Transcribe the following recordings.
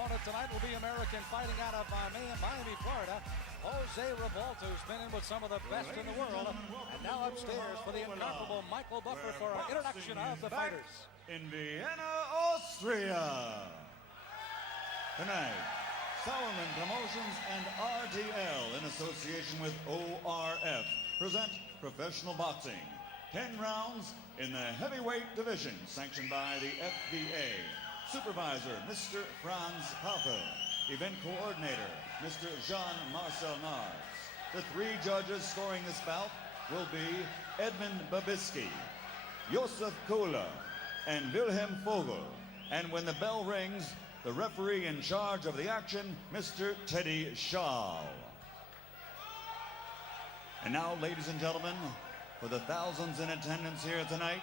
opponent tonight will be American, fighting out of Miami, Florida. Jose Ribalta, who's been in with some of the best in the world, and now upstairs for the incomparable Michael Buffer for our introduction of the fighters. In Vienna, Austria. Tonight, Sauerman Promotions and RTL, in association with ORF, present professional boxing. 10 rounds in the heavyweight division, sanctioned by the FBA. Supervisor, Mr. Franz Pape. Event coordinator, Mr. Jean-Marcel Nars. The 3 judges scoring this bout will be Edmund Babisky, Josef Kula, and Wilhelm Vogel. And when the bell rings, the referee in charge of the action, Mr. Teddy Schall. And now, ladies and gentlemen, for the thousands in attendance here tonight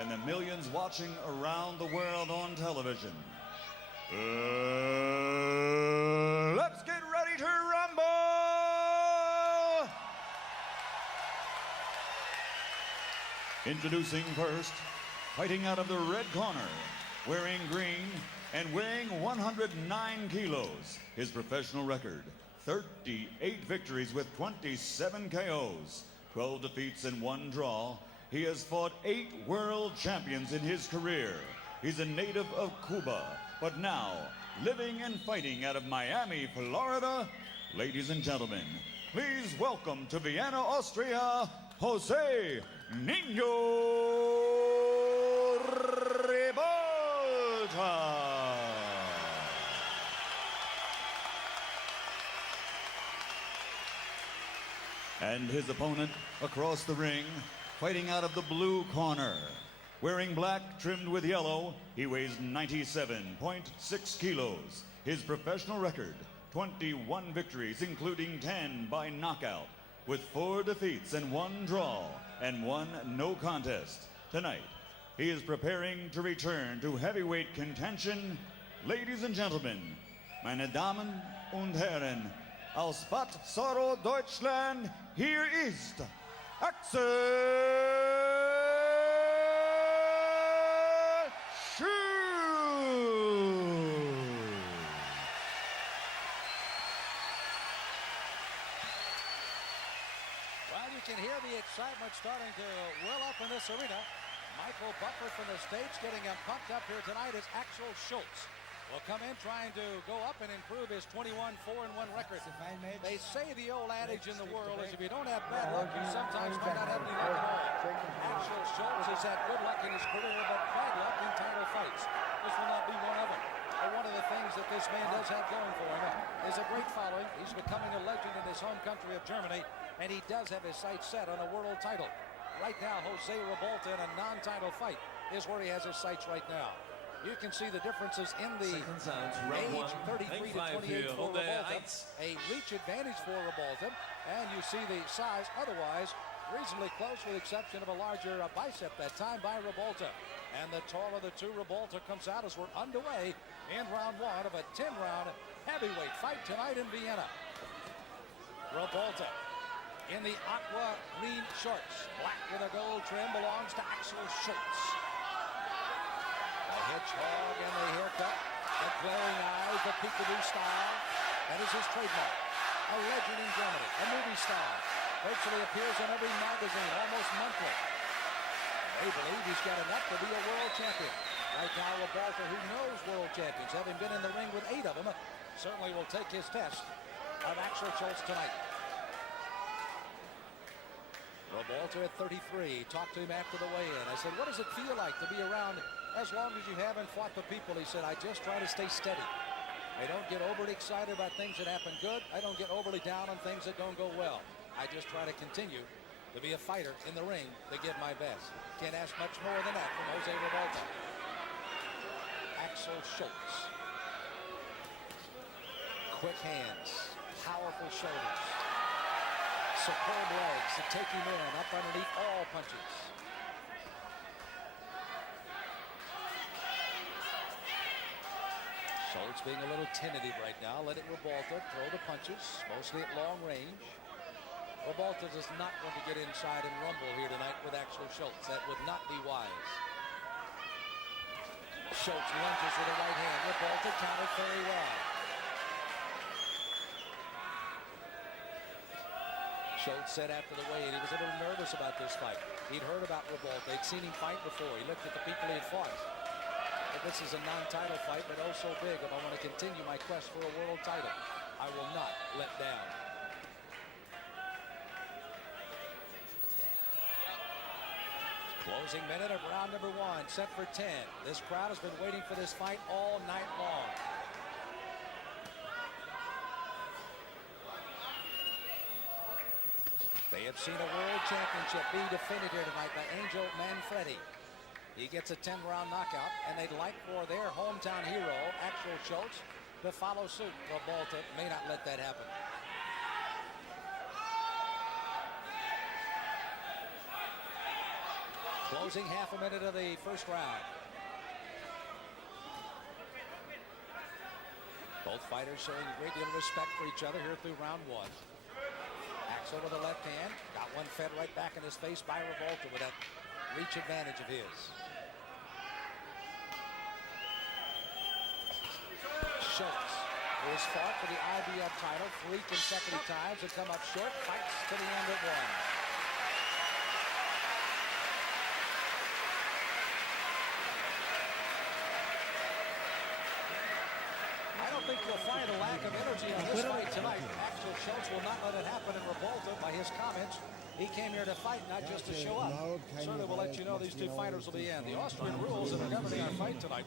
and the millions watching around the world on television, let's get ready to rumble! Introducing first, fighting out of the red corner, wearing green and weighing 109 kilos, his professional record, 38 victories with 27 KOs, 12 defeats and 1 draw. He has fought 8 world champions in his career. He's a native of Cuba, but now living and fighting out of Miami, Florida. Ladies and gentlemen, please welcome to Vienna, Austria, Jose Niño Ribalta. And his opponent across the ring, fighting out of the blue corner. Wearing black trimmed with yellow, he weighs 97.6 kilos. His professional record, 21 victories, including 10 by knockout, with 4 defeats and 1 draw and 1 no contest. Tonight, he is preparing to return to heavyweight contention. Ladies and gentlemen, meine Damen und Herren, aus Bad Soro, Deutschland, hier ist Axel Schulz. Well, you can hear the excitement starting to well up in this arena. Michael Buffer from the States getting him pumped up here tonight is Axel Schulz. Will come in trying to go up and improve his 21-4-1 record. They say the old adage in the world is if you don't have bad luck, you sometimes might not have any luck at all. Axel Schulz has had good luck in his career, but bad luck in title fights. This will not be one of them. But one of the things that this man does have going for him is a great following. He's becoming a legend in his home country of Germany, and he does have his sights set on a world title. Right now, Jose Ribalta in a non-title fight is where he has his sights right now. You can see the differences in the age, 33 to 28 for Ribalta, a reach advantage for Ribalta, and you see the size otherwise reasonably close with the exception of a larger bicep that time by Ribalta. And the taller of the two, Ribalta, comes out as we're underway in round 1 of a 10-round heavyweight fight tonight in Vienna. Ribalta in the aqua green shorts, black with a gold trim, belongs to Axel Schulz. The hedgehog and the haircut, the glaring eyes, the peekaboo style. That is his trademark. A legend in Germany, a movie star. Virtually appears in every magazine, almost monthly. They believe he's got enough to be a world champion. Right now, Ribalta, who knows world champions, having been in the ring with 8 of them, certainly will take his test of Axel Schulz tonight. Ribalta at 33. Talked to him after the weigh-in. I said, what does it feel like to be around as long as you have and fought the people? He said, I just try to stay steady. I don't get overly excited about things that happen good. I don't get overly down on things that don't go well. I just try to continue to be a fighter in the ring to give my best. Can't ask much more than that from Jose Ribalta. Axel Schulz. Quick hands, powerful shoulders. Superb legs to take him in, up underneath all punches. Schulz being a little tentative right now, letting Ribalta throw the punches, mostly at long range. Ribalta does not want to get inside and rumble here tonight with Axel Schulz. That would not be wise. Schulz lunges with a right hand. Ribalta countered very well. Schulz said after the weigh-in he was a little nervous about this fight. He'd heard about Ribalta. They'd seen him fight before. He looked at the people he had fought. But this is a non-title fight, but oh so big. If I want to continue my quest for a world title, I will not let down. Closing minute of round number 1, set for 10. This crowd has been waiting for this fight all night long. They have seen a world championship be defended here tonight by Angel Manfredi. He gets a 10-round knockout, and they'd like for their hometown hero, Axel Schulz, to follow suit. Ribalta may not let that happen. Closing half a minute of the first round. Both fighters showing a great deal of respect for each other here through round 1. Axel with a left hand. Got one fed right back in his face by Ribalta with that reach advantage of his. Schulz, who has fought for the IBF title 3 consecutive times and come up short, fights to the end at 1. I think you'll find a lack of energy on this fight tonight. Axel Schulz will not let it happen in Ribalta by his comments. He came here to fight, not just to show up. Certainly will let you know these two fighters will be in. The Austrian rules that are governing our fight tonight.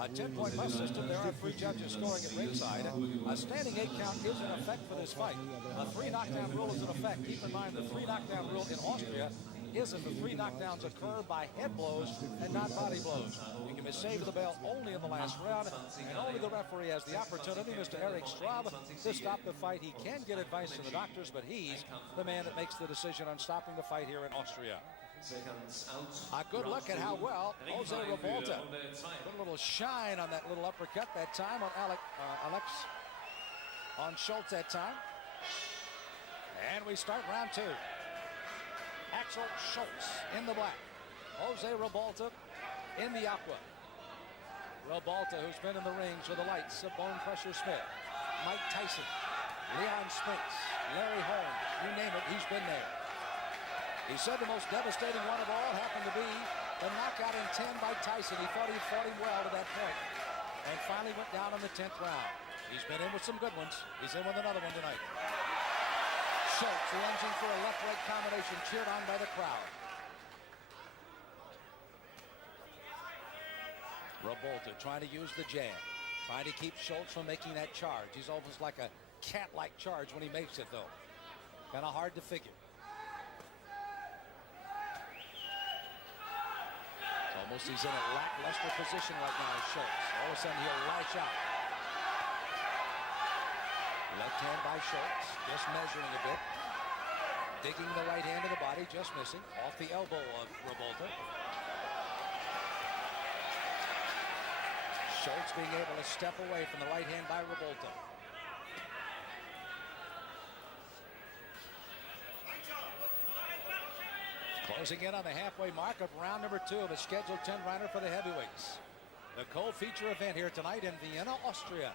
A 10-point must system. There are 3 judges scoring at ringside. A standing 8 count is in effect for this fight. A 3 knockdown rule is in effect. Keep in mind the 3 knockdown rule in Austria is if the 3 knockdowns occur by head blows and not body blows. You can be saved the bell only in the last round, and only the referee has the opportunity, Mr. Eric Straub, to stop the fight. He can get advice from the doctors, but he's the man that makes the decision on stopping the fight here in Austria. A good look at how well Jose Ribalta put a little shine on that little uppercut that time on on Schulz that time. And we start round 2. Axel Schulz in the black. Jose Ribalta in the aqua. Ribalta, who's been in the rings with the lights of Bone Crusher Smith, Mike Tyson, Leon Spinks, Larry Holmes, you name it, he's been there. He said the most devastating one of all happened to be the knockout in 10 by Tyson. He thought he'd fought him well to that point and finally went down in the 10th round. He's been in with some good ones. He's in with another one tonight. Schulz lunging for a left-right combination, cheered on by the crowd. Ribalta trying to use the jab, trying to keep Schulz from making that charge. He's almost like a cat-like charge when he makes it, though. Kind of hard to figure. It's almost he's in a lackluster position right now, Schulz. All of a sudden, he'll lash out. Left hand by Schulz, just measuring a bit. Digging the right hand to the body, just missing. Off the elbow of Ribalta. Schulz being able to step away from the right hand by Ribalta. Closing in on the halfway mark of round number 2 of a scheduled 10-rounder for the heavyweights. The co-feature event here tonight in Vienna, Austria.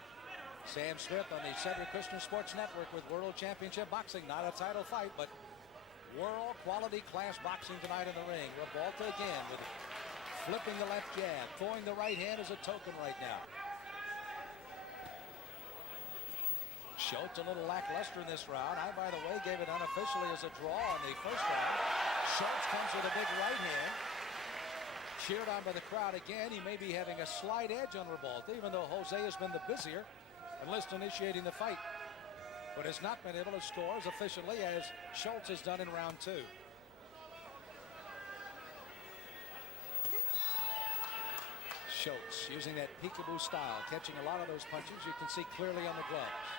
Sam Smith on the Cedric Christian Sports Network with World Championship Boxing. Not a title fight, but world quality class boxing tonight in the ring. Ribalta again with flipping the left jab, throwing the right hand as a token right now. Schulz a little lackluster in this round. I, by the way, gave it unofficially as a draw in the first round. Schulz comes with a big right hand. Cheered on by the crowd again. He may be having a slight edge on Ribalta, even though Jose has been the busier and least initiating the fight, but has not been able to score as efficiently as Schulz has done in round 2. Schulz using that peekaboo style, catching a lot of those punches. You can see clearly on the gloves.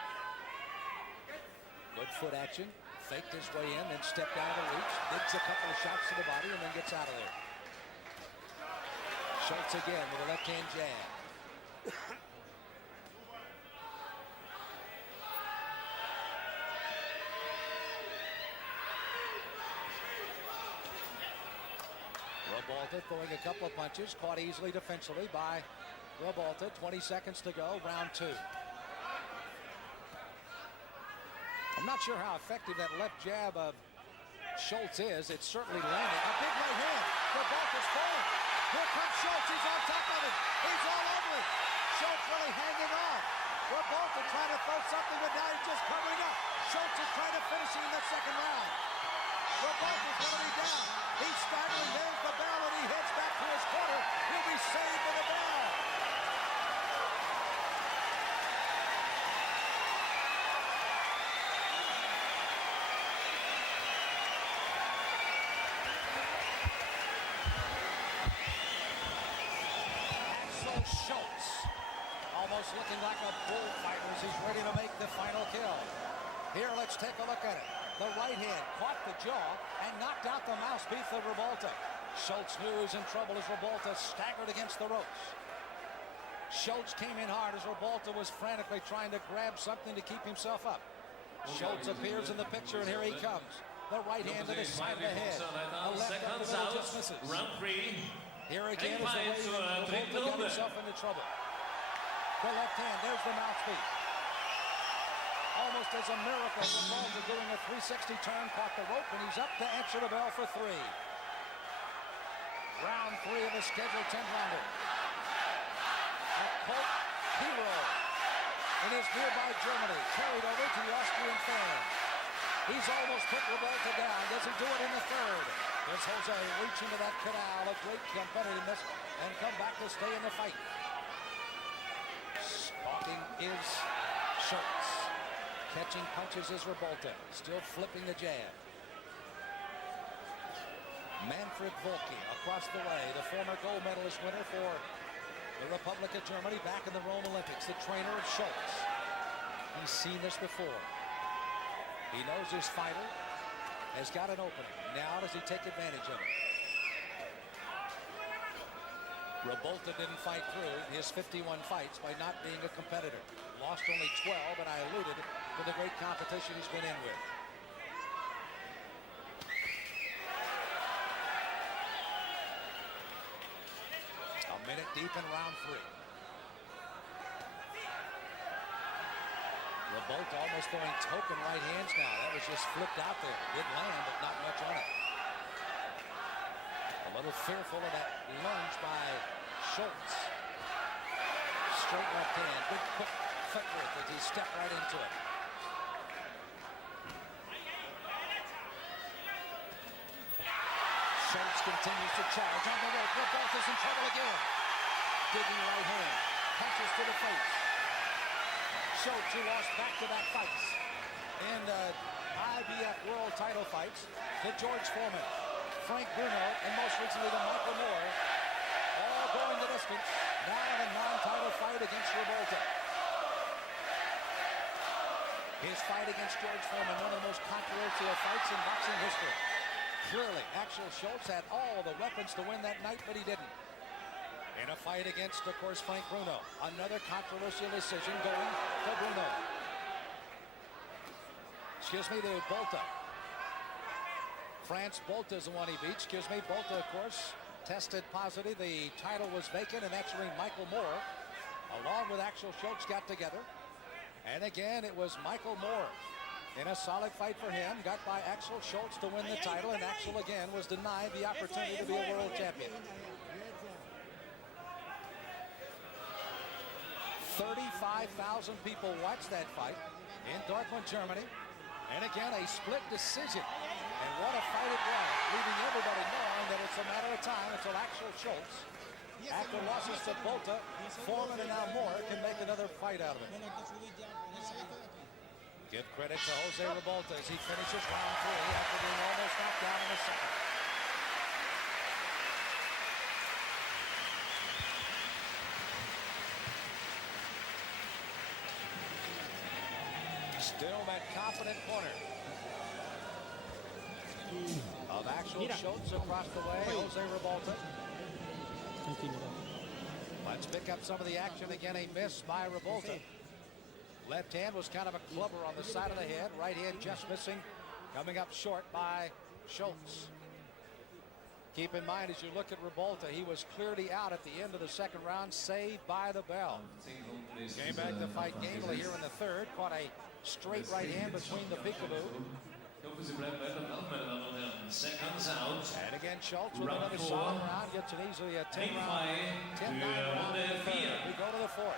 Good foot action, faked his way in, then stepped out of the reach, digs a couple of shots to the body, and then gets out of there. Schulz again with a left-hand jab. Ribalta throwing a couple of punches, caught easily defensively by Ribalta, 20 seconds to go, round 2. I'm not sure how effective that left jab of Schulz is. It's certainly landing. A big right hand. Ribalta's falling. Here comes Schulz. He's on top of it. He's all over it. Schulz really hanging on. Ribalta trying to throw something, but now he's just covering up. Schulz is trying to finish in the second round. Ribalta's going to be down. He's staggering. There's the bell, and he heads back to his corner. He'll be saved with a bell. Axel Schulz, almost looking like a bullfighter as he's ready to make the final kill. Here, let's take a look at it. The right hand caught the jaw and knocked out the mouthpiece of Ribalta. Schulz knew he was in trouble as Ribalta staggered against the ropes. Schulz came in hard as Ribalta was frantically trying to grab something to keep himself up. Schulz appears in the picture, and here he comes. The right hand to the side of the head. A left up the middle just misses. Here again is the way that Ribalta got himself into trouble. The left hand, there's the mouthpiece. Almost as a miracle, Ribalta doing a 360 turn, caught the rope, and he's up to answer the bell for 3. Round 3 of the scheduled 10-rounder. A cult hero in his nearby Germany, carried over to the Austrian fan. He's almost put Ribalta down. Does he do it in the 3rd? Does Jose reach into that canal of great competitiveness and come back to stay in the fight? Stalking is Schulz. Catching punches is Ribalta, still flipping the jab. Manfred Volke across the way, the former gold medalist winner for the Republic of Germany back in the Rome Olympics, the trainer of Schulz. He's seen this before. He knows his fighter has got an opening. Now does he take advantage of it? Ribalta didn't fight through his 51 fights by not being a competitor. Lost only 12, and I alluded to the great competition he's been in with. A minute deep in round 3. Ribalta almost throwing token right hands now. That was just flipped out there. Didn't land, but not much on it. A little fearful of that lunge by Schulz. Straight left hand, big quick footwork as he stepped right into it. Schulz continues to charge on the rope. Ribalta's in trouble again. Digging right hand, punches to the face. Schulz, who lost back-to-back fights in IBF World title fights to George Foreman, Frank Bruno, and most recently to Michael Moore, all going the distance, now in a non-title fight against Ribalta. His fight against George Foreman, one of the most controversial fights in boxing history. Clearly, Axel Schulz had all the weapons to win that night, but he didn't. In a fight against, of course, Frank Bruno, another controversial decision going to Bruno. Excuse me, to Bolta. France Bolta is the one he beat. Excuse me, Bolta, of course, tested positive. The title was vacant, and that's when Michael Moore, along with Axel Schulz, got together. And again, it was Michael Moore in a solid fight for him, got by Axel Schulz to win the title, and Axel again was denied the opportunity to be a world champion. 35,000 people watched that fight in Dortmund, Germany. And again, a split decision. And what a fight it was, leaving everybody knowing that it's a matter of time until Axel Schulz, after losses to Bolta, Foreman, and now Moore, can make another fight out of it. Give credit to Jose Ribalta as he finishes round 3 after being almost knocked down in the 2nd. Still that confident corner of Axel Schulz across the way, Jose Ribalta. Let's pick up some of the action. Again, a miss by Ribalta. Left hand was kind of a clubber on the side of the head. Right hand just missing. Coming up short by Schulz. Keep in mind, as you look at Ribalta, he was clearly out at the end of the second round, saved by the bell. Came back to fight gamely here in the third, caught a straight right hand between the peekaboo. And again, Schulz with another solid round, gets it easily a 10-9 round. We go to the fourth.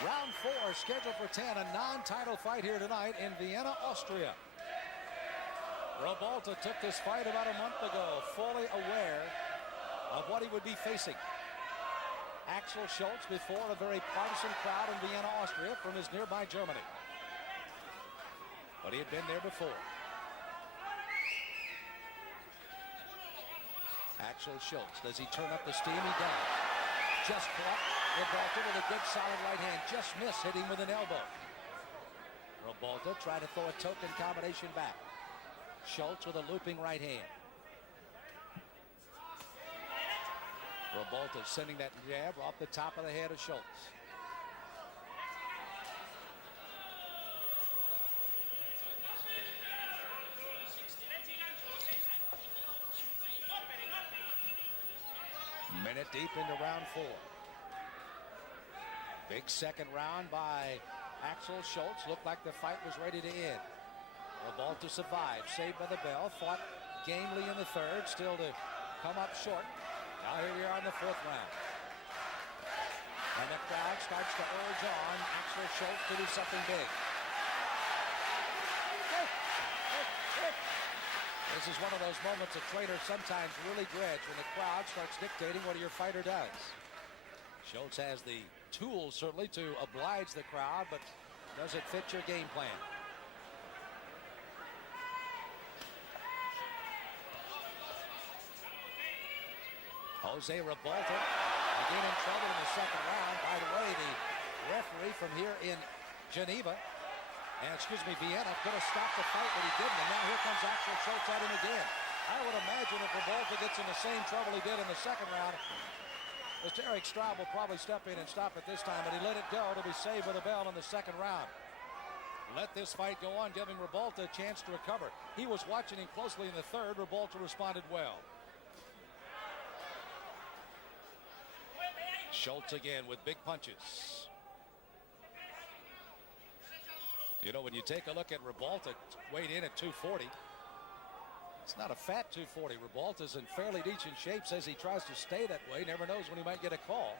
Round 4 scheduled for 10, a non-title fight here tonight in Vienna, Austria. Ribalta took this fight about a month ago, fully aware of what he would be facing. Axel Schulz before a very partisan crowd in Vienna, Austria from his nearby Germany. But he had been there before. Axel Schulz, does he turn up the steam? He does. Just caught Ribalta with a good solid right hand. Just missed, hitting with an elbow. Ribalta tried to throw a token combination back. Schulz with a looping right hand. Ribalta sending that jab off the top of the head of Schulz. Minute deep into round 4. Big second round by Axel Schulz. Looked like the fight was ready to end. Ribalta survived, saved by the bell. Fought gamely in the third, still to come up short. Now here we are in the fourth round. And the crowd starts to urge on Axel Schulz to do something big. This is one of those moments a trainer sometimes really dreads, when the crowd starts dictating what your fighter does. Schulz has the tools certainly to oblige the crowd, but does it fit your game plan? Jose Ribalta again in trouble in the second round. By the way, the referee from here in Geneva, Vienna, could have stopped the fight, but he didn't. And now here comes Axel Schulz at him again. I would imagine if Ribalta gets in the same trouble he did in the second round, Mr. Eric Straub will probably step in and stop it this time, but he let it go to be saved with a bell in the second round. Let this fight go on, giving Ribalta a chance to recover. He was watching him closely in the third. Ribalta responded well. Schulz again with big punches. You know, when you take a look at Ribalta, weighed in at 240. It's not a fat 240. Ribalta's in fairly decent shape, says he tries to stay that way. Never knows when he might get a call.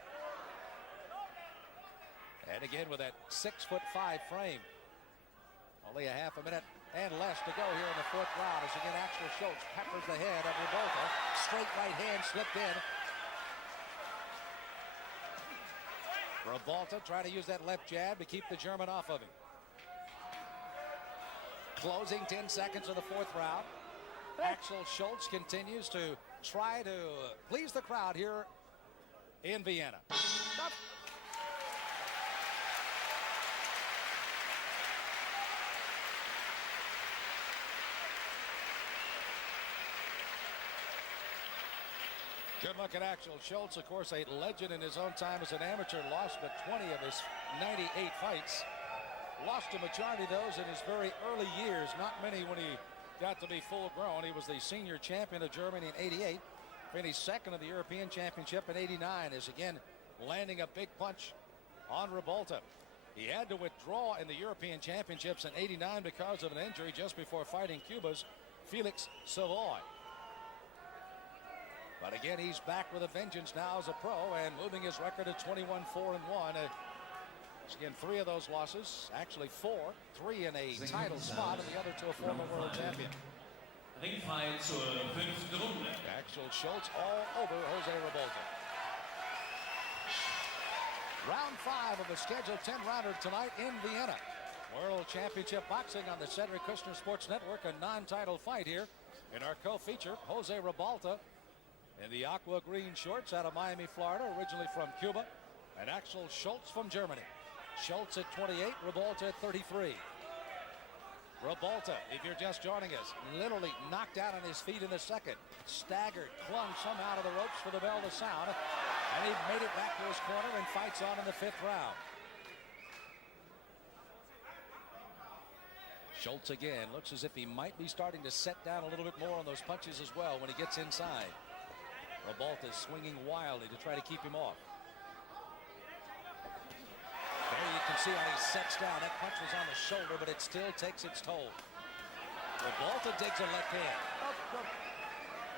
And again with that 6'5" frame. Only a half a minute and less to go here in the fourth round as again Axel Schulz peppers the head of Ribalta. Straight right hand slipped in. Ribalta trying to use that left jab to keep the German off of him. Closing 10 seconds of the fourth round. Axel Schulz continues to try to please the crowd here in Vienna. Stop. Good look at Axel Schulz, of course, a legend in his own time as an amateur. Lost but 20 of his 98 fights. Lost a majority of those in his very early years. Not many when he got to be full grown. He was the senior champion of Germany in '88. Finished second of the European Championship in '89. Is again landing a big punch on Ribalta. He had to withdraw in the European Championships in '89 because of an injury just before fighting Cuba's Felix Savoy. But again, he's back with a vengeance now as a pro and moving his record to 21-4-1. Again, 3 of those losses, actually 4, 3 in a title spot, and the other to a former world champion. Axel Schulz all over Jose Ribalta. Round 5 of a scheduled 10-rounder tonight in Vienna. World Championship Boxing on the Cedric Kushner Sports Network. A non-title fight here in our co-feature. Jose Ribalta in the aqua green shorts out of Miami, Florida, originally from Cuba. And Axel Schulz from Germany. Schulz at 28, Ribalta at 33. Ribalta, if you're just joining us, literally knocked out on his feet in the second. Staggered, clung somehow to the ropes for the bell to sound. And he made it back to his corner and fights on in the 5th round. Schulz again looks as if he might be starting to set down a little bit more on those punches as well when he gets inside. Ribalta is swinging wildly to try to keep him off. There you can see how he sets down. That punch was on the shoulder, but it still takes its toll. Ribalta digs a left hand.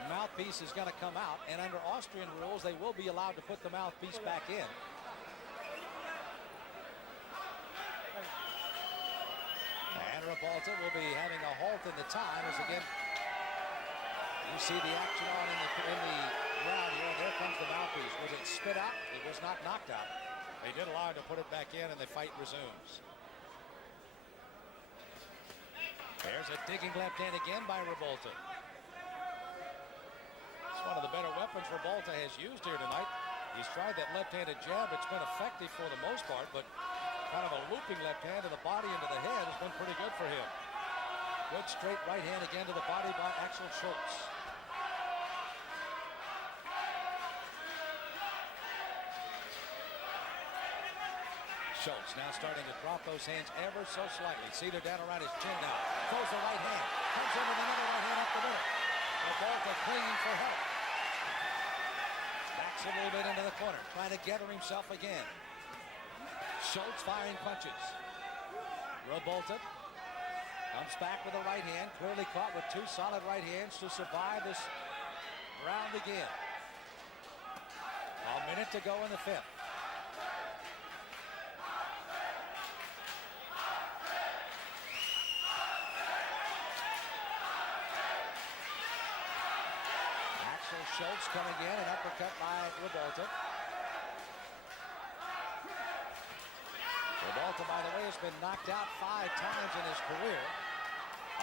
Mouthpiece is going to come out, and under Austrian rules, they will be allowed to put the mouthpiece back in. And Ribalta will be having a halt in the time as again you see the action on in the round here. There comes the mouthpiece. Was it spit out? It was not knocked out. They did allow him to put it back in, and the fight resumes. There's a digging left hand again by Ribalta. It's one of the better weapons Ribalta has used here tonight. He's tried that left-handed jab. It's been effective for the most part, but kind of a looping left hand to the body into the head has been pretty good for him. Good straight right hand again to the body by Axel Schulz. Schulz now starting to drop those hands ever so slightly. See, they're down around his chin now. Throws the right hand. Comes in with another right hand up the middle. Ribalta clinging for help. Backs a little bit into the corner, trying to gather himself again. Schulz firing punches. Ribalta comes back with a right hand, clearly caught with two solid right hands to survive this round again. A minute to go in the fifth. Axel Schulz coming in, an uppercut by Ribalta. Ribalta, by the way, has been knocked out 5 times in his career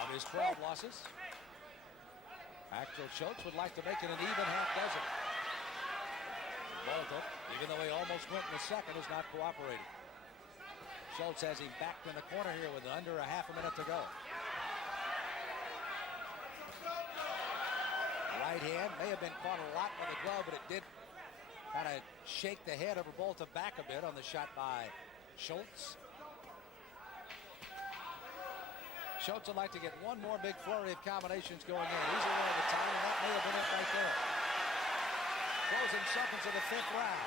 of his 12 losses. Axel Schulz would like to make it an even half dozen. Ribalta, even though he almost went in the second, is not cooperating. Schulz has him backed in the corner here with under a half a minute to go. Right hand may have been caught a lot with the glove, but it did kind of shake the head of Ribalta back a bit on the shot by Schulz. Schulz would like to get one more big flurry of combinations going in. He's aware of the time, and that may have been it right there. Throws himself into the 5th round.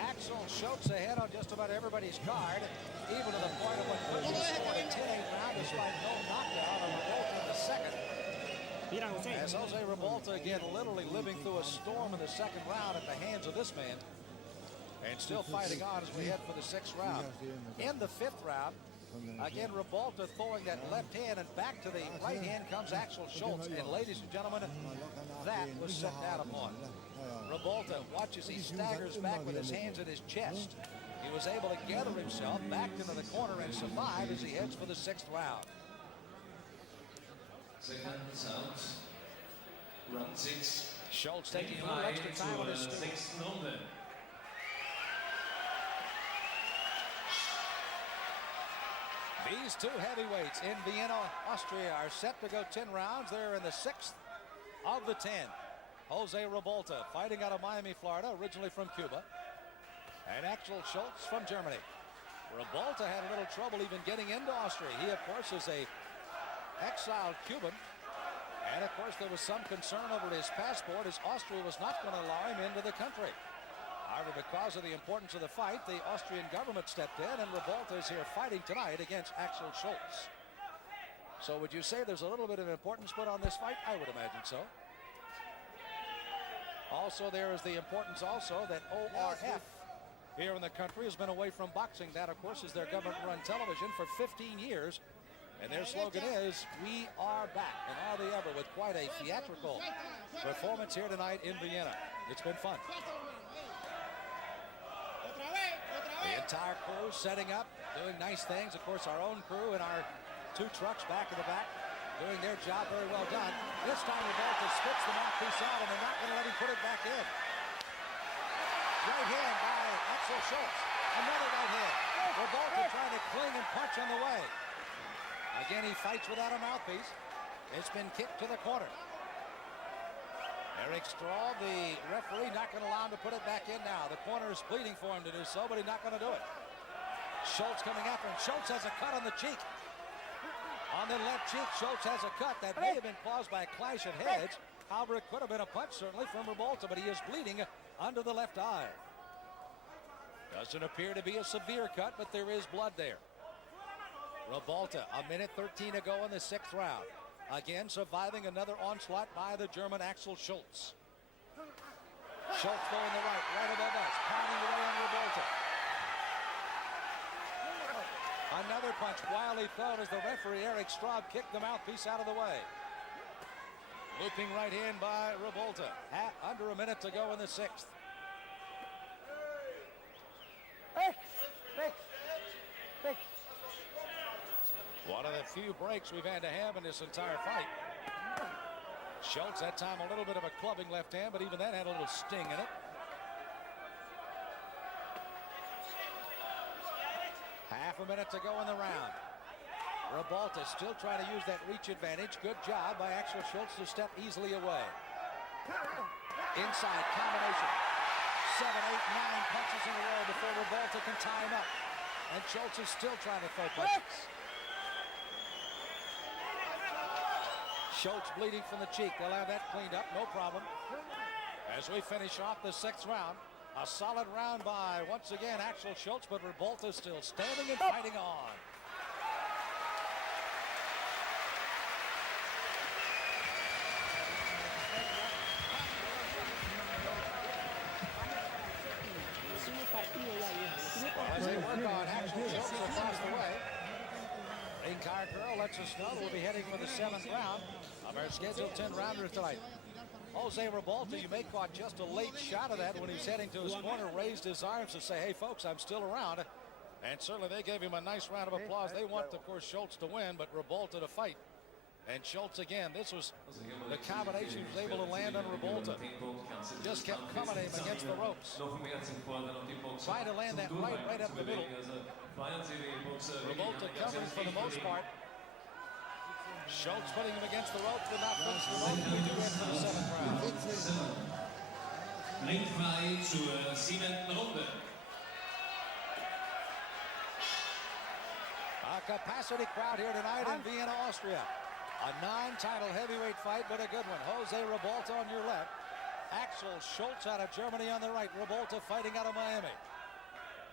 Axel Schulz ahead on just about everybody's card, even to the point of what could be scored a 10-8 round despite no knockdown on Ribalta in the second. As Jose Ribalta again literally living through a storm in the second round at the hands of this man, and still fighting on as we head for the 6th round. In the 5th round, again Ribalta throwing that left hand, and back to the right hand comes Axel Schulz. And ladies and gentlemen, that was set down upon. Ribalta, watch as he staggers back with his hands at his chest. He was able to gather himself, backed into the corner, and survive as he heads for the 6th round. Round 6. Schulz taking a little extra time on his stool. These two heavyweights in Vienna, Austria are set to go 10 rounds. They're in the 6th of the 10. Jose Ribalta fighting out of Miami, Florida, originally from Cuba. And Axel Schulz from Germany. Ribalta had a little trouble even getting into Austria. He, of course, is a exiled Cuban. And, of course, there was some concern over his passport as Austria was not going to allow him into the country. However, because of the importance of the fight, the Austrian government stepped in, and Ribalta is here fighting tonight against Axel Schulz. So would you say there's a little bit of importance put on this fight? I would imagine so. Also, there is the importance also that ORF here in the country has been away from boxing. That, of course, is their government-run television for 15 years. And their slogan is, "We are back." And are they ever, with quite a theatrical performance here tonight in Vienna. It's been fun. The entire crew setting up, doing nice things. Of course, our own crew and our 2 trucks back in the back doing their job very well done. This time Ribalta spits the mouthpiece out, and they're not going to let him put it back in. Right hand by Axel Schulz. Another right hand. Ribalta trying to cling and punch on the way. Again, he fights without a mouthpiece. It's been kicked to the corner. Eric Strahl, the referee, not going to allow him to put it back in now. The corner is pleading for him to do so, but he's not going to do it. Schulz coming after him. Schulz has a cut on the cheek. On the left cheek, Schulz has a cut that may have been caused by a clash of heads. However, it could have been a punch, certainly, from Ribalta, but he is bleeding under the left eye. Doesn't appear to be a severe cut, but there is blood there. Ribalta, a minute 13 to go in the 6th round. Again, surviving another onslaught by the German Axel Schulz. Schulz going the right above us, pounding away on Ribalta. Another punch, wildly thrown as the referee, Eric Straub, kicked the mouthpiece out of the way. Looping right hand by Ribalta. Under a minute to go in the 6th. One of the few breaks we've had to have in this entire fight. Schulz, that time a little bit of a clubbing left hand, but even that had a little sting in it. Half a minute to go in the round. Ribalta still trying to use that reach advantage. Good job by Axel Schulz to step easily away. Inside combination. 7, 8, 9 punches in a row before Ribalta can tie him up. And Schulz is still trying to throw punches. Schulz bleeding from the cheek. They'll have that cleaned up, no problem. As we finish off the 6th round, a solid round by, once again, Axel Schulz, but Ribalta still standing and fighting on. As they work on Axel Schulz across the way, Ring Car Girl lets us know that we'll be heading for the 7th round of our scheduled 10-rounders tonight. Jose Ribalta, you may caught just a late shot of that when he's heading to his corner, raised his arms to say, hey, folks, I'm still around. And certainly they gave him a nice round of applause. They want, of course, Schulz to win, but Ribalta to fight. And Schulz, again, this was the combination he was able to land on Ribalta. Just kept coming at him against the ropes. Trying to land that right up the middle. Ribalta covering for the most part. Schulz putting him against the ropes, but not finish the rope. We do it for the 7th round. Ringfrei zur 7. Runde. A capacity crowd here tonight in Vienna, Austria. A non-title heavyweight fight, but a good one. Jose Ribalta on your left. Axel Schulz out of Germany on the right. Ribalta fighting out of Miami.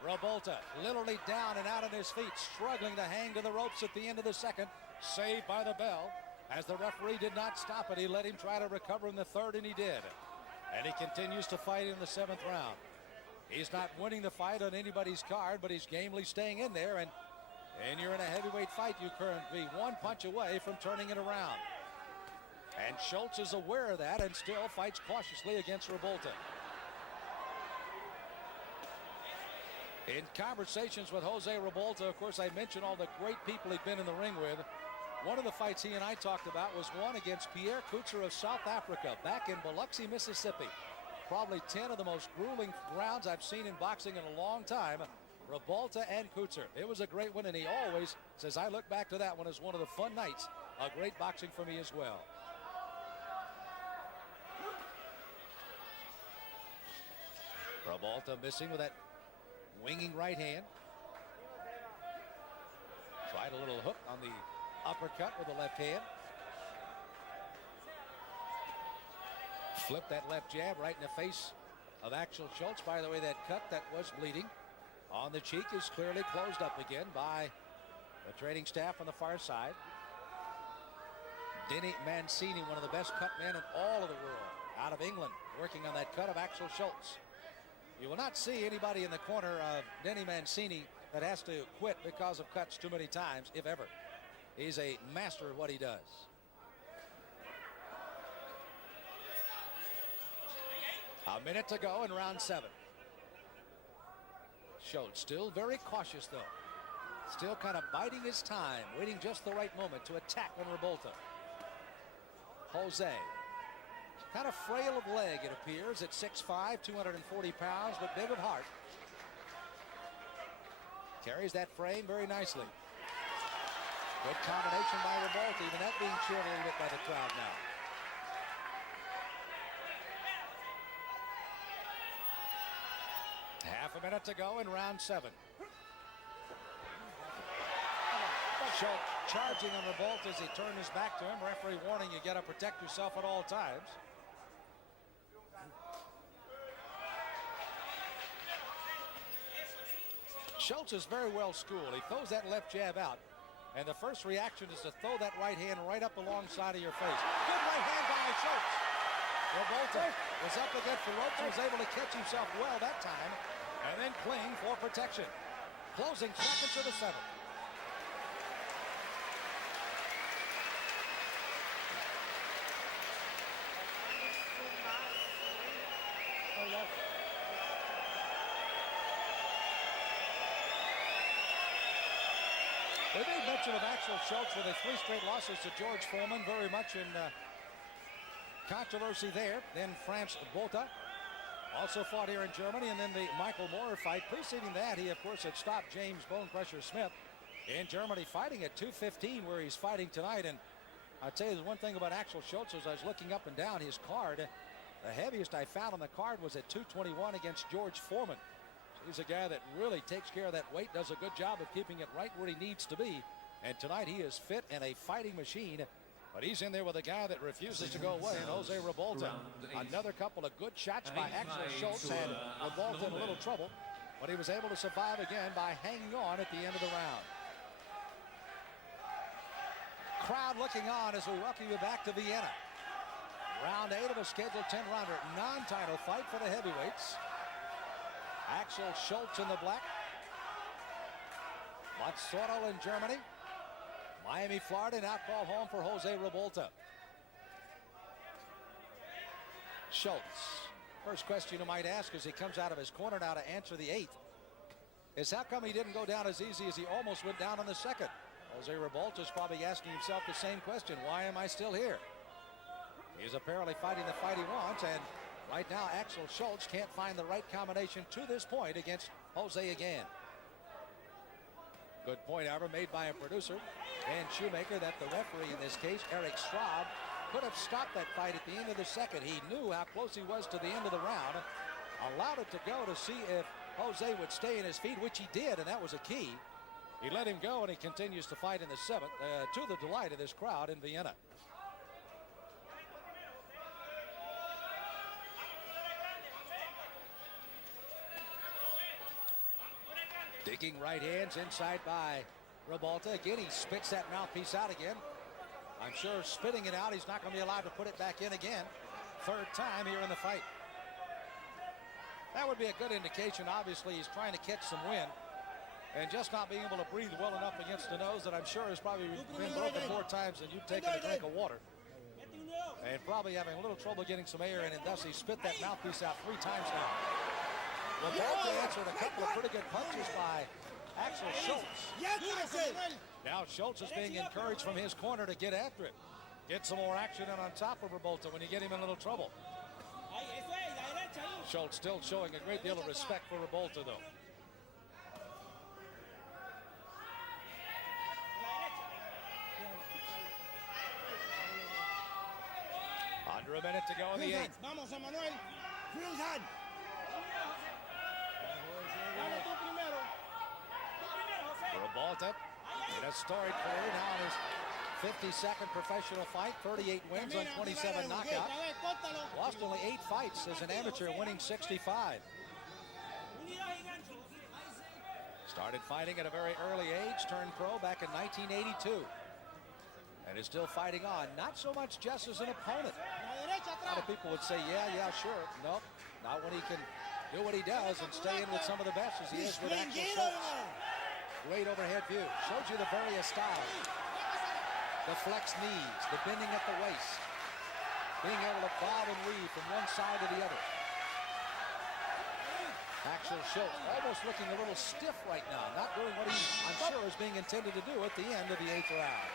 Ribalta literally down and out on his feet, struggling to hang to the ropes at the end of the 2nd. Saved by the bell. As the referee did not stop it, he let him try to recover in the 3rd, and he did. And he continues to fight in the 7th round. He's not winning the fight on anybody's card, but he's gamely staying in there, and you're in a heavyweight fight. You currently one punch away from turning it around. And Schulz is aware of that and still fights cautiously against Ribalta. In conversations with Jose Ribalta, of course, I mentioned all the great people he'd been in the ring with. One of the fights he and I talked about was one against Pierre Coutzer of South Africa back in Biloxi, Mississippi. Probably 10 of the most grueling rounds I've seen in boxing in a long time. Ribalta and Coutzer. It was a great one, and he always says, I look back to that one as one of the fun nights. A great boxing for me as well. Ribalta missing with that winging right hand. Tried a little hook on the uppercut with the left hand. Flipped that left jab right in the face of Axel Schulz. By the way, that cut that was bleeding on the cheek is clearly closed up again by the training staff on the far side. Denny Mancini, one of the best cut men in all of the world, out of England, working on that cut of Axel Schulz. You will not see anybody in the corner of Denny Mancini that has to quit because of cuts too many times, if ever. He's a master of what he does. A minute to go in round 7. Schulz still very cautious, though. Still kind of biding his time, waiting just the right moment to attack on Ribalta. Jose, kind of frail of leg, it appears, at 6'5", 240 pounds, but big of heart. Carries that frame very nicely. Good combination by Ribalta, even that being cheered a little bit by the crowd now. Half a minute to go in round 7. Schulz charging on Ribalta as he turned his back to him. Referee warning you, got to protect yourself at all times. Schulz is very well schooled. He throws that left jab out, and the first reaction is to throw that right hand right up alongside of your face. Good right hand by Schulz. Ribalta was up against the ropes and was able to catch himself well that time, and then cling for protection. Closing seconds of the 7th. They made mention of Axel Schulz with his 3 straight losses to George Foreman, very much in controversy there. Then Franz Ribalta also fought here in Germany, and then the Michael Moorer fight. Preceding that, he of course had stopped James Bone Crusher Smith in Germany, fighting at 215 where he's fighting tonight. And I'll tell you the one thing about Axel Schulz, as I was looking up and down his card, the heaviest I found on the card was at 221 against George Foreman. He's a guy that really takes care of that weight, does a good job of keeping it right where he needs to be. And tonight he is fit and a fighting machine. But he's in there with a guy that refuses to go away, and Jose Ribalta. Another couple of good shots by Axel Schulz had Ribalta in a little trouble, but he was able to survive again by hanging on at the end of the round. Crowd looking on as we welcome you back to Vienna. Round 8 of a scheduled 10-rounder, non-title fight for the heavyweights. Axel Schulz in the black. Mazzoro in Germany. Miami, Florida, now called home for Jose Ribalta. Schulz. First question you might ask as he comes out of his corner now to answer the 8th is how come he didn't go down as easy as he almost went down on the 2nd? Jose Ribalta is probably asking himself the same question. Why am I still here? He's apparently fighting the fight he wants, and right now Axel Schulz can't find the right combination to this point against Jose again. Good point, however, made by a producer and Shoemaker that the referee in this case, Eric Straub, could have stopped that fight at the end of the 2nd. He knew how close he was to the end of the round, allowed it to go to see if Jose would stay in his feet, which he did, and that was a key. He let him go, and he continues to fight in the 7th, to the delight of this crowd in Vienna. Digging right hands inside by Ribalta. Again, he spits that mouthpiece out again. I'm sure spitting it out, he's not going to be allowed to put it back in again. 3rd time here in the fight. That would be a good indication. Obviously, he's trying to catch some wind and just not being able to breathe well enough against the nose that I'm sure has probably been broken more times than you've taken a drink of water. And probably having a little trouble getting some air in, and thus he spit that mouthpiece out 3 times now. Ribalta answered a couple of pretty good punches by Axel Schulz. Now Schulz is being encouraged from his corner to get after it. Get some more action in on top of Ribalta when you get him in a little trouble. Schulz still showing a great deal of respect for Ribalta, though. Under a minute to go in the 8th. Ribalta in a storied career now in his 52nd professional fight, 38 wins on 27 knockouts. Lost only 8 fights as an amateur, winning 65. Started fighting at a very early age, turned pro back in 1982. And is still fighting on. Not so much just as an opponent. A lot of people would say, yeah, sure. Nope, not when he can do what he does and stay in with some of the best as he is with Axel Schulz. Great overhead view. Shows you the various styles. The flex knees, the bending at the waist. Being able to bob and weave from one side to the other. Axel Schulz almost looking a little stiff right now. Not doing what he, I'm sure, is being intended to do at the end of the 8th round.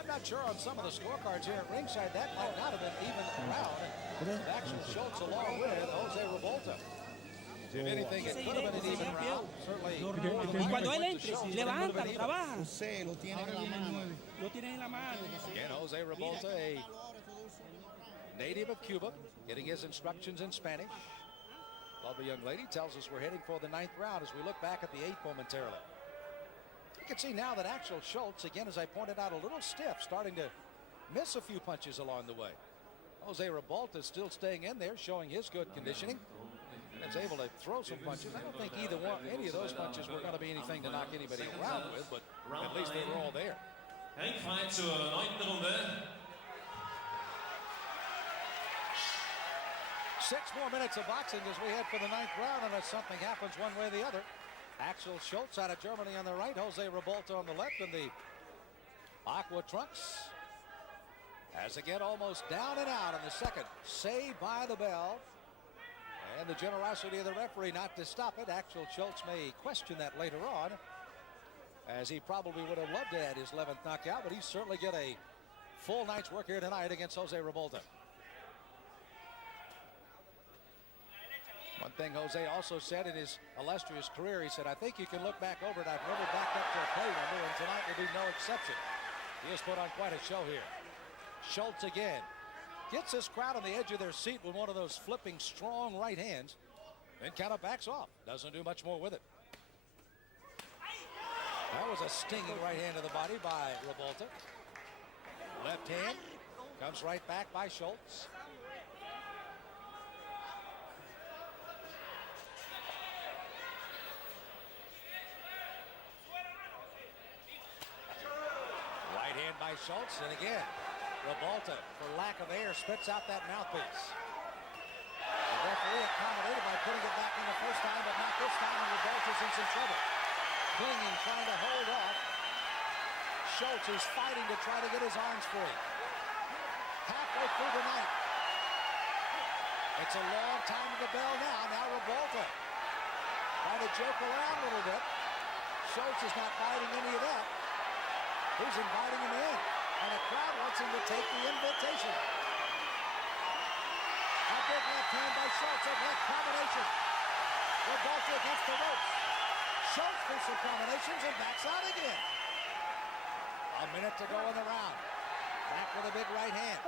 I'm not sure on some of the scorecards here at ringside that might not have been even round. With Axel Schulz along with Jose Ribalta. If anything, it could have been an even round. Certainly. Y cuando él entre, levanta, lo trabaja. Lo tiene en la mano. Again, Jose Ribalta, a native of Cuba, getting his instructions in Spanish. Lovely young lady tells us we're heading for the 9th round as we look back at the 8th momentarily. You can see now that Axel Schulz, again, as I pointed out, a little stiff, starting to miss a few punches along the way. Jose Ribalta still staying in there, showing his good conditioning. Is able to throw some punches. I don't think any of those punches were going to be anything to knock anybody around with, but at least they were all there. Ringfight zur 9. Runde. 6 more minutes of boxing as we head for the 9th round, unless something happens one way or the other. Axel Schulz out of Germany on the right, Jose Ribalta on the left in the aqua trunks. As again, almost down and out in the second. Saved by the bell. And the generosity of the referee not to stop it. Axel Schulz may question that later on, as he probably would have loved to add his 11th knockout, but he certainly get a full night's work here tonight against Jose Ribalta. One thing Jose also said in his illustrious career, he said, I think you can look back over it. I've never backed up to a play window, and tonight will be no exception. He has put on quite a show here. Schulz again. Gets this crowd on the edge of their seat with one of those flipping strong right hands, then kind of backs off. Doesn't do much more with it. That was a stinging right hand to the body by Ribalta. Left hand comes right back by Schulz. Right hand by Schulz, and again, Ribalta, for lack of air, spits out that mouthpiece. The referee accommodated by putting it back in the first time, but not this time, and Ribalta's in some trouble. Clinging, trying to hold off. Schulz is fighting to try to get his arms free. Halfway through the night. It's a long time to the bell now. Now Ribalta trying to joke around a little bit. Schulz is not fighting any of that. He's inviting him in. And the crowd wants him to take the invitation. A big left hand by Schulz, a left combination. Ribalta against the ropes. Schulz through some combinations and backs out again. A minute to go in the round. Back with a big right hand.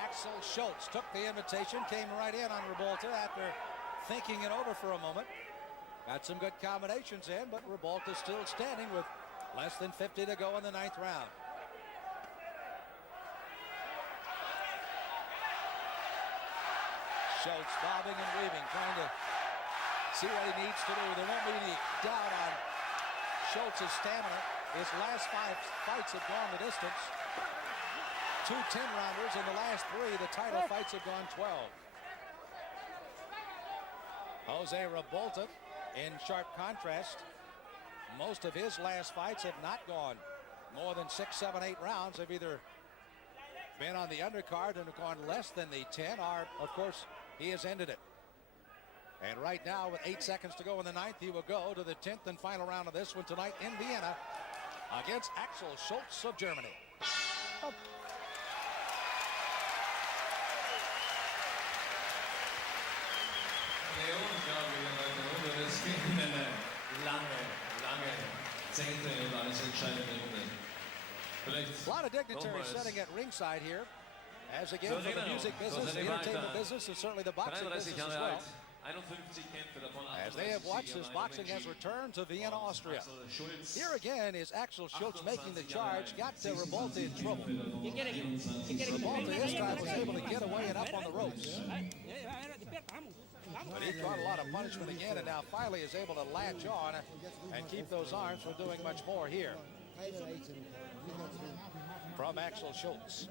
Axel Schulz took the invitation, came right in on Ribalta after thinking it over for a moment. Got some good combinations in, but Ribalta still standing with less than 50 to go in the 9th round. Schulz bobbing and weaving, trying to see what he needs to do. There won't be any doubt on Schulz's stamina. His last 5 fights have gone the distance. 2 10-rounders. In the last 3, the title fights have gone 12. Jose Ribalta, in sharp contrast, most of his last fights have not gone more than 6, 7, 8 rounds. They've either been on the undercard and have gone less than the 10, or, of course, he has ended it. And right now, with 8 seconds to go in the 9th, he will go to the 10th and final round of this one tonight in Vienna against Axel Schulz of Germany. A lot of dignitaries sitting at ringside here. As again, for the music business, the entertainment business, and certainly the boxing business as well. As they have watched as boxing has returned to Vienna, Austria. Here again is Axel Schulz making the charge, got Ribalta in trouble. Ribalta this time was able to get away and up on the ropes. But he brought a lot of punishment again, and now finally is able to latch on and keep those arms from doing much more here. From Axel Schulz.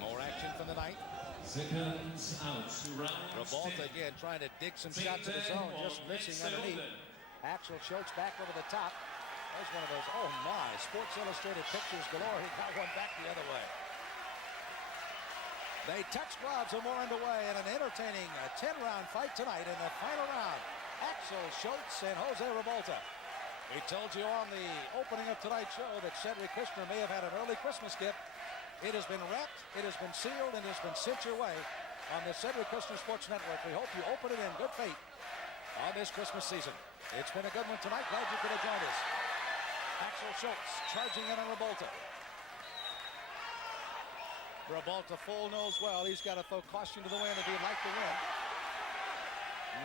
More action from the night. Ribalta again trying to dig some shots of his own, just missing underneath. Axel Schulz back over the top. There's one of those, oh my, Sports Illustrated pictures galore. He got one back the other way. They touch gloves and more underway in an entertaining 10-round fight tonight in the final round Axel Schulz and Jose Ribalta. We told you on the opening of tonight's show that Cedric Kushner may have had an early Christmas gift. It has been wrapped, it has been sealed, and it has been sent your way on the Cedric Kushner Sports Network. We hope you open it in good faith on this Christmas season. It's been a good one tonight. Glad you could have joined us. Axel Schulz charging in on Ribalta. Ribalta full knows well he's got to throw caution to the wind if he'd like to win.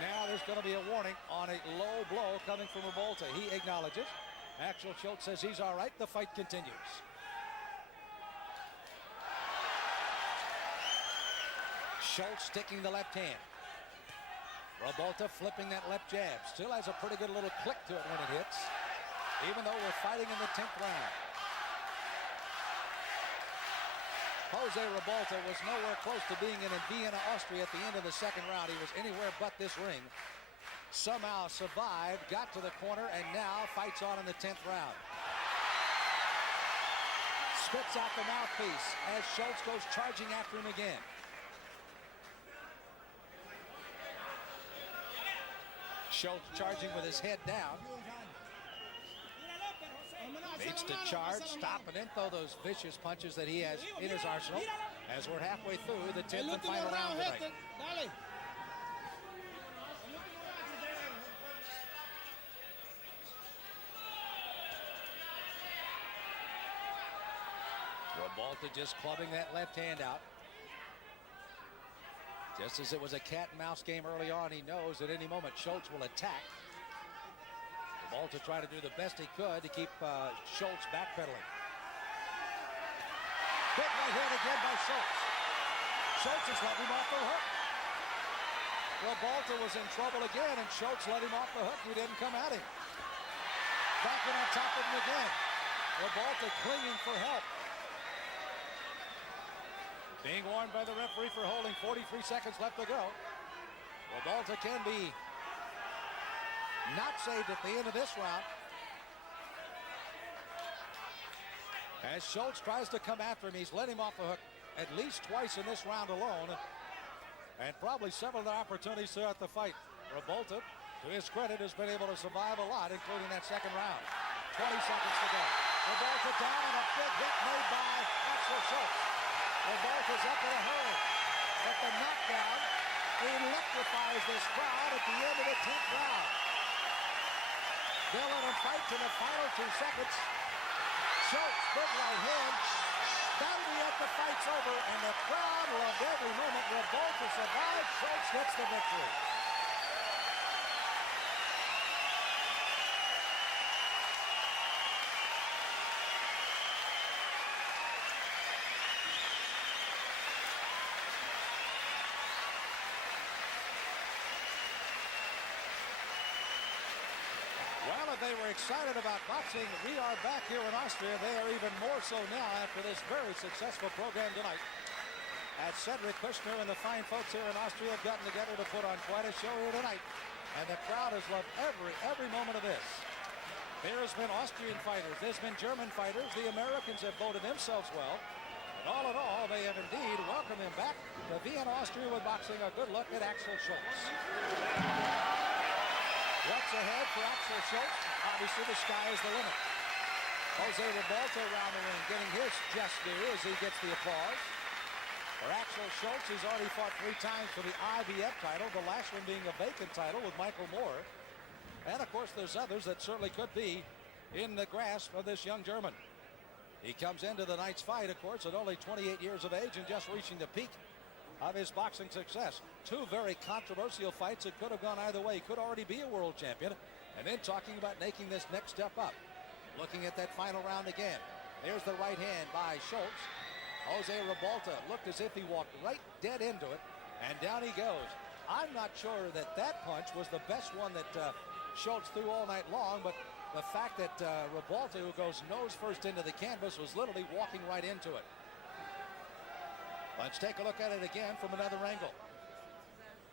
Now there's going to be a warning on a low blow coming from Ribalta. He acknowledges. Axel Schulz says he's all right. The fight continues. Schulz sticking the left hand. Ribalta flipping that left jab. Still has a pretty good little click to it when it hits, even though we're fighting in the 10th round. Jose Ribalta was nowhere close to being in Vienna, Austria at the end of the second round. He was anywhere but this ring. Somehow survived, got to the corner, and now fights on in the 10th round. Spits out the mouthpiece as Schulz goes charging after him again. Schulz charging with his head down. Needs to charge, stop, and then throw those vicious punches that he has in his arsenal as we're halfway through the 10th and final round tonight. Ribalta just clubbing that left hand out. Just as it was a cat and mouse game early on, he knows at any moment Schulz will attack. Ribalta trying to do the best he could to keep Schulz backpedaling. Big right hand again by Schulz. Schulz has let him off the hook. Ribalta was in trouble again, and Schulz let him off the hook. He didn't come at him. Backing on top of him again. Ribalta clinging for help. Being warned by the referee for holding. 43 seconds left to go. Ribalta can be not saved at the end of this round. As Schulz tries to come after him, he's let him off the hook at least twice in this round alone, and probably several other opportunities throughout the fight. Ribalta, to his credit, has been able to survive a lot, including that second round. 20 seconds to go. Ribalta down, and a big hit made by Axel Schulz. Ribalta's up in a hurry, but the knockdown electrifies this crowd at the end of the 10th round. They'll let him fight to the final 2 seconds. Schulz, big right hand. That'll be it, the fight's over, and the crowd loved every moment. Ribalta survived. Schulz gets the victory. Well, if they were excited about boxing, we are back here in Austria. They are even more so now after this very successful program tonight. As Cedric Kushner and the fine folks here in Austria have gotten together to put on quite a show here tonight. And the crowd has loved every moment of this. There has been Austrian fighters, there's been German fighters. The Americans have voted themselves well. And all in all, they have indeed welcomed him back to Vienna, Austria with boxing. A good look at Axel Schulz. What's ahead for Axel Schulz? Obviously, the sky is the limit. Jose Ribalta around the ring getting his just due as he gets the applause. For Axel Schulz, he's already fought 3 times for the IBF title, the last one being a vacant title with Michael Moore. And, of course, there's others that certainly could be in the grasp of this young German. He comes into the night's fight, of course, at only 28 years of age and just reaching the peak of his boxing success. 2 very controversial fights that could have gone either way. He could already be a world champion. And then talking about making this next step up. Looking at that final round again. There's the right hand by Schulz. Jose Ribalta looked as if he walked right dead into it. And down he goes. I'm not sure that that punch was the best one that Schulz threw all night long. But the fact that Ribalta, who goes nose first into the canvas, was literally walking right into it. Let's take a look at it again from another angle.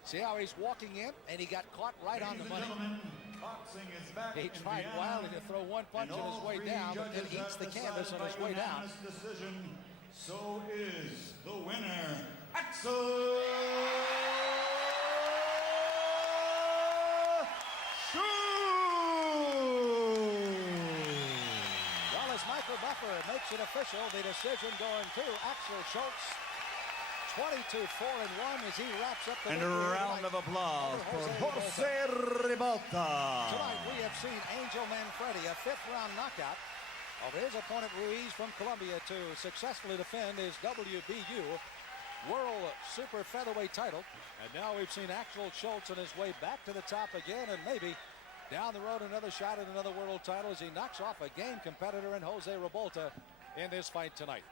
See how he's walking in, and he got caught right on the money. He tried wildly to throw one punch on his way down, but then eats the canvas on his way down. Decision. So is the winner, Axel official. The decision going to Axel Schulz. 22-4-1 as he wraps up the And a round of applause for Jose Ribalta. Tonight we have seen Angel Manfredi, a fifth-round knockout of his opponent Ruiz from Colombia, to successfully defend his WBU World Super Featherweight title. And now we've seen Axel Schulz on his way back to the top again, and maybe down the road another shot at another world title as he knocks off a game competitor in Jose Ribalta in this fight tonight.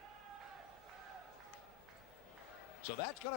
So that's going to